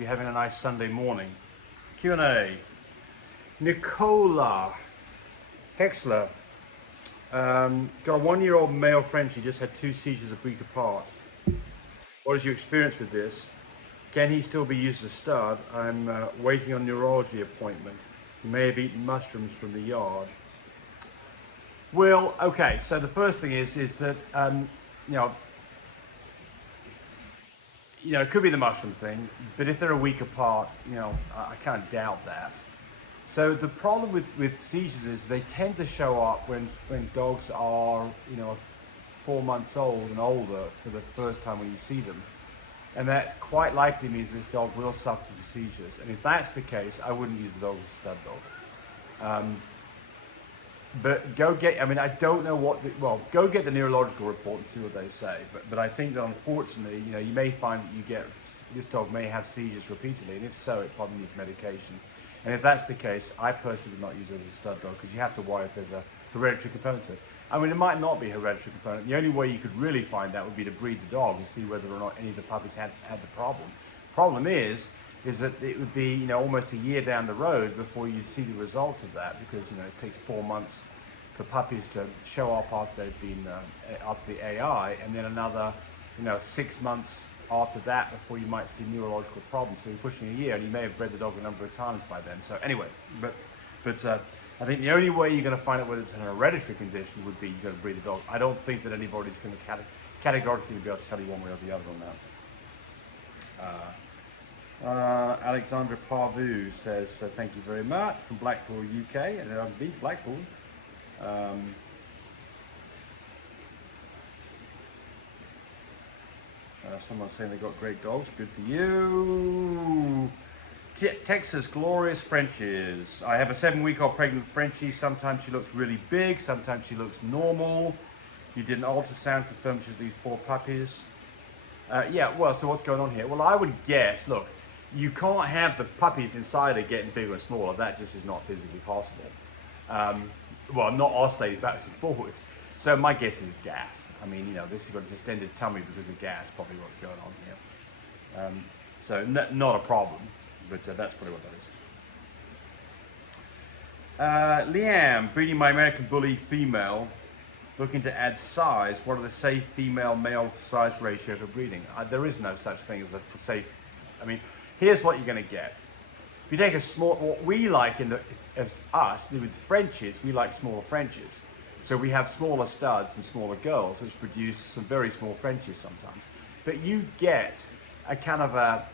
you're having a nice Sunday morning. Q&A. Nicola Hexler. Got a 1-year-old male Frenchie, just had 2 seizures a week apart. What is your experience with this? Can he still be used as a stud? I'm waiting on neurology appointment. He may have eaten mushrooms from the yard. Well, okay, so the first thing is that, it could be the mushroom thing, but if they're a week apart, I kind of doubt that. So the problem with seizures is they tend to show up when dogs are, 4 months old and older for the first time when you see them. And that quite likely means this dog will suffer from seizures. And if that's the case, I wouldn't use the dog as a stud dog. But go get, I don't know go get the neurological report and see what they say. But I think that unfortunately, you may find that this dog may have seizures repeatedly. And if so, it probably needs medication. And if that's the case, I personally would not use it as a stud dog because you have to worry if there's a hereditary component to it. It might not be a hereditary component. The only way you could really find that would be to breed the dog and see whether or not any of the puppies had the problem. Problem is that it would be almost a year down the road before you'd see the results of that because it takes 4 months for puppies to show up after they've been up the AI, and then another 6 months after that before you might see neurological problems. So you're pushing a year, and you may have bred the dog a number of times by then. So anyway, but I think the only way you're going to find out whether it's an hereditary condition would be you're going to breed the dog. I don't think that anybody's going to categorically be able to tell you one way or the other on that. Alexandra Parvu says, thank you very much from Blackpool, UK, and I've been Blackpool. Someone's saying they've got great dogs. Good for you. Texas, glorious Frenchies. I have a 7-week-old pregnant Frenchie. Sometimes she looks really big. Sometimes she looks normal. You did an ultrasound, confirmed she's these 4 puppies. So what's going on here? Well, I would guess, look, you can't have the puppies inside her getting bigger and smaller. That just is not physically possible. Not oscillating backwards and forwards. So my guess is gas. This has got a distended tummy because of gas, probably what's going on here. So not a problem, but that's probably what that is. Liam, breeding my American Bully female, looking to add size. What are the safe female-male size ratio for breeding? There is no such thing as a safe. Here's what you're going to get. If you take a small, what we like with Frenchies, we like smaller Frenchies. So we have smaller studs and smaller girls, which produce some very small Frenchies sometimes. But you get a kind of a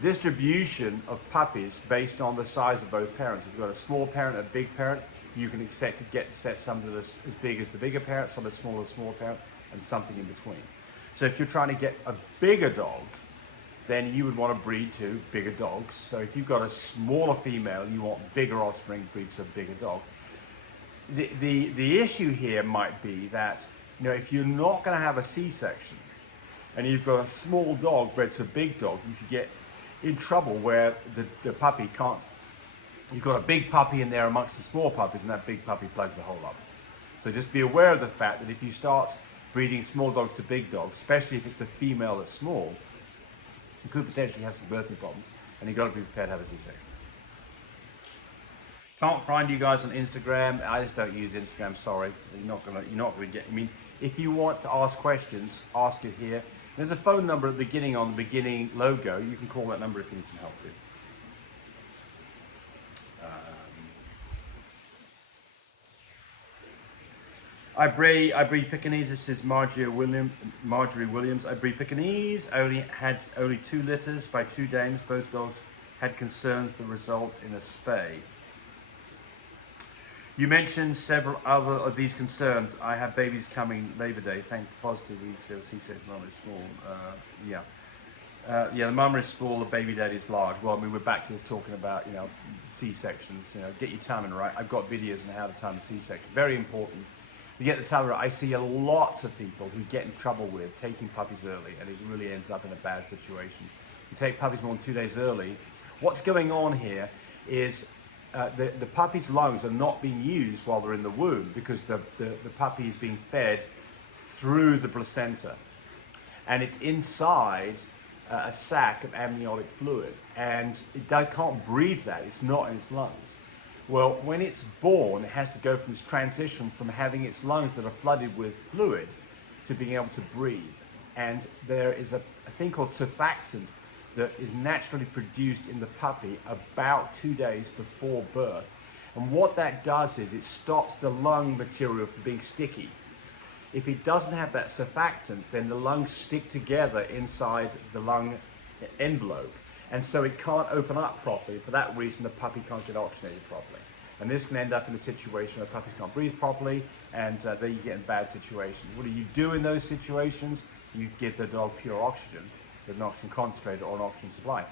distribution of puppies based on the size of both parents. If you've got a small parent and a big parent, you can expect to set some that are as big as the bigger parent, some as small as the smaller parent, and something in between. So if you're trying to get a bigger dog, then you would want to breed to bigger dogs. So if you've got a smaller female, you want bigger offspring, breed to a bigger dog. The issue here might be that if you're not going to have a C-section and you've got a small dog bred to a big dog, you could get in trouble where the puppy can't. You've got a big puppy in there amongst the small puppies, and that big puppy plugs the hole up. So just be aware of the fact that if you start breeding small dogs to big dogs, especially if it's the female that's small, you could potentially have some birthing problems, and you've got to be prepared to have a C-section. Can't find you guys on Instagram. I just don't use Instagram. Sorry, you're not gonna get. If you want to ask questions, ask it here. There's a phone number at the beginning on the beginning logo. You can call that number if you need some help too. I breed Pekingese. This is Marjorie Williams. I breed Pekingese. Had only 2 litters by 2 dames. Both dogs had concerns. The result in a spay. You mentioned several other of these concerns. I have babies coming Labor Day. Thank positively. C-section mum is small. The mum is small. The baby daddy is large. Well, we're back to this talking about C-sections. Get your timing right. I've got videos on how to time a C-section. Very important. You get the timing right. I see lots of people who get in trouble with taking puppies early, and it really ends up in a bad situation. You take puppies more than 2 days early. What's going on here is the puppy's lungs are not being used while they're in the womb because the puppy is being fed through the placenta, and it's inside a sac of amniotic fluid, and it can't breathe that. It's not in its lungs. Well, when it's born, it has to go from this transition from having its lungs that are flooded with fluid to being able to breathe. And there is a thing called surfactant that is naturally produced in the puppy about 2 days before birth. And what that does is it stops the lung material from being sticky. If it doesn't have that surfactant, then the lungs stick together inside the lung envelope. And so it can't open up properly. For that reason, the puppy can't get oxygenated properly. And this can end up in a situation where puppies can't breathe properly, and then you get in bad situations. What do you do in those situations? You give the dog pure oxygen with an oxygen concentrator or an oxygen supply.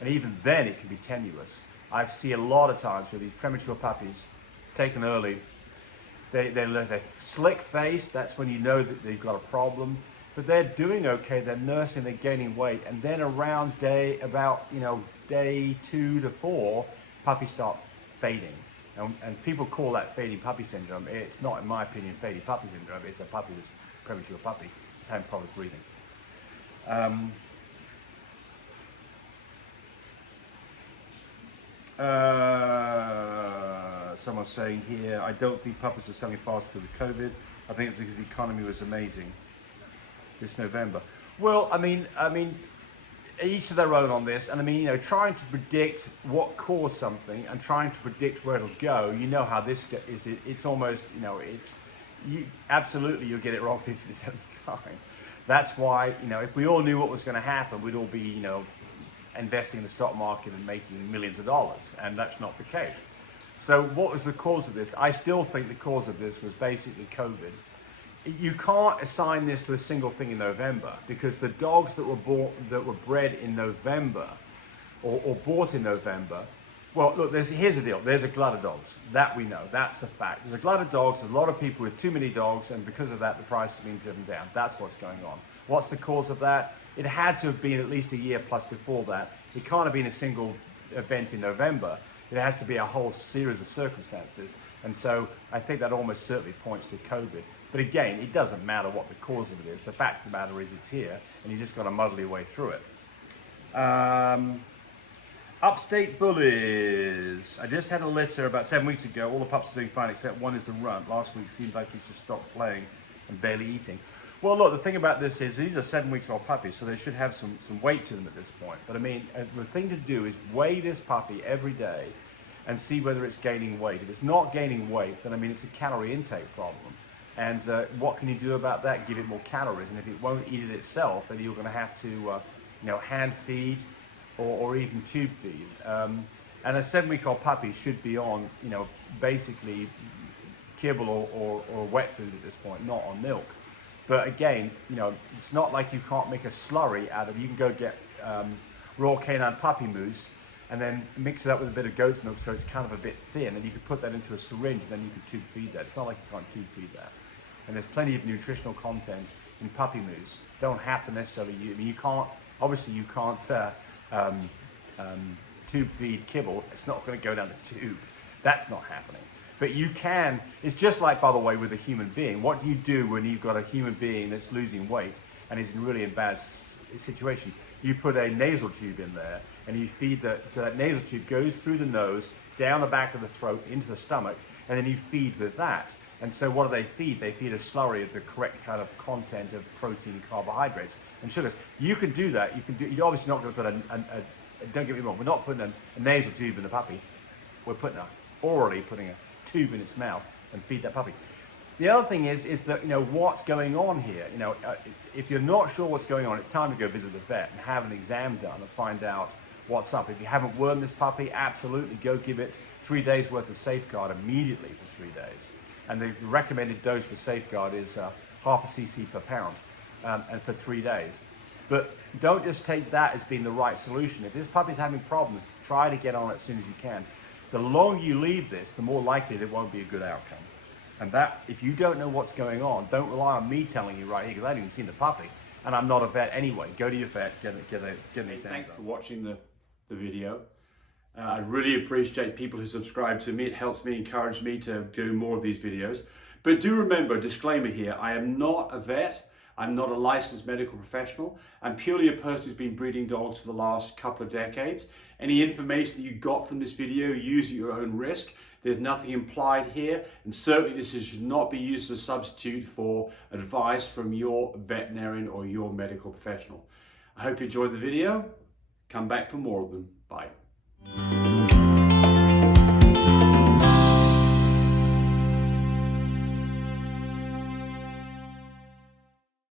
And even then, it can be tenuous. I see a lot of times where these premature puppies, taken early, they're slick-faced. That's when you know that they've got a problem. But they're doing okay. They're nursing. They're gaining weight. And then around day 2 to 4, puppies start fading. And people call that fading puppy syndrome. It's not, in my opinion, fading puppy syndrome. It's a puppy that's premature puppy that's having problems breathing. Someone's saying here, I don't think puppies are selling fast because of COVID. I think it's because the economy was amazing this November. Well, I mean, each to their own on this. And I mean, trying to predict what caused something and trying to predict where it'll go, how this is. It's almost, absolutely you'll get it wrong 50% of the time. That's why, if we all knew what was going to happen, we'd all be, investing in the stock market and making millions of dollars, and that's not the case. So what was the cause of this? I still think the cause of this was basically COVID. You can't assign this to a single thing in November, because the dogs that were bred in November or bought in November, well, look, here's the deal. There's a glut of dogs. That we know. That's a fact. There's a glut of dogs. There's a lot of people with too many dogs, and because of that, the price has been driven down. That's what's going on. What's the cause of that? It had to have been at least a year plus before that. It can't have been a single event in November. It has to be a whole series of circumstances. And so I think that almost certainly points to COVID. But again, it doesn't matter what the cause of it is. The fact of the matter is it's here, and you just got to muddle your way through it. Upstate Bullies. I just had a litter about 7 weeks ago. All the pups are doing fine except one is the runt. Last week seemed like he just stopped playing and barely eating. Well, look, the thing about this is these are 7 weeks old puppies, so they should have some weight to them at this point. But I mean, the thing to do is weigh this puppy every day and see whether it's gaining weight. If it's not gaining weight, then I mean, it's a calorie intake problem. And what can you do about that? Give it more calories. And if it won't eat it itself, then you're going to have to, hand feed or even tube feed. And a 7-week-old puppy should be on, basically kibble or wet food at this point, not on milk. But again, it's not like you can't make a slurry out of it. You can go get raw canine puppy mousse and then mix it up with a bit of goat's milk so it's kind of a bit thin, and you could put that into a syringe and then you could tube feed that. It's not like you can't tube feed that. And there's plenty of nutritional content in puppy mousse. Don't have to necessarily use, I mean, you can't tube feed kibble. It's not going to go down the tube. That's not happening. But you can, it's just like, by the way, with a human being. What do you do when you've got a human being that's losing weight and is really in bad situation? You put a nasal tube in there and you feed so that nasal tube goes through the nose, down the back of the throat, into the stomach, and then you feed with that. And so what do they feed? They feed a slurry of the correct kind of content of protein, carbohydrates, and sugars. You can do that. You're obviously not going to put don't get me wrong, we're not putting a nasal tube in the puppy. We're orally putting a tube in its mouth and feed that puppy. The other thing is that, what's going on here? If you're not sure what's going on, it's time to go visit the vet and have an exam done and find out what's up. If you haven't wormed this puppy, absolutely go give it 3 days worth of Safeguard immediately for 3 days. And the recommended dose for Safeguard is half a cc per pound, and for 3 days. But don't just take that as being the right solution. If this puppy's having problems, try to get on it as soon as you can. The longer you leave this, the more likely there won't be a good outcome. And that, if you don't know what's going on, don't rely on me telling you right here, because I haven't even seen the puppy, and I'm not a vet anyway. Go to your vet, get an exam. Thanks for watching the video. I really appreciate people who subscribe to me. It helps me, encourage me to do more of these videos. But do remember, disclaimer here, I am not a vet. I'm not a licensed medical professional. I'm purely a person who's been breeding dogs for the last couple of decades. Any information that you got from this video, use at your own risk. There's nothing implied here, and certainly this should not be used as a substitute for advice from your veterinarian or your medical professional. I hope you enjoyed the video. Come back for more of them. Bye.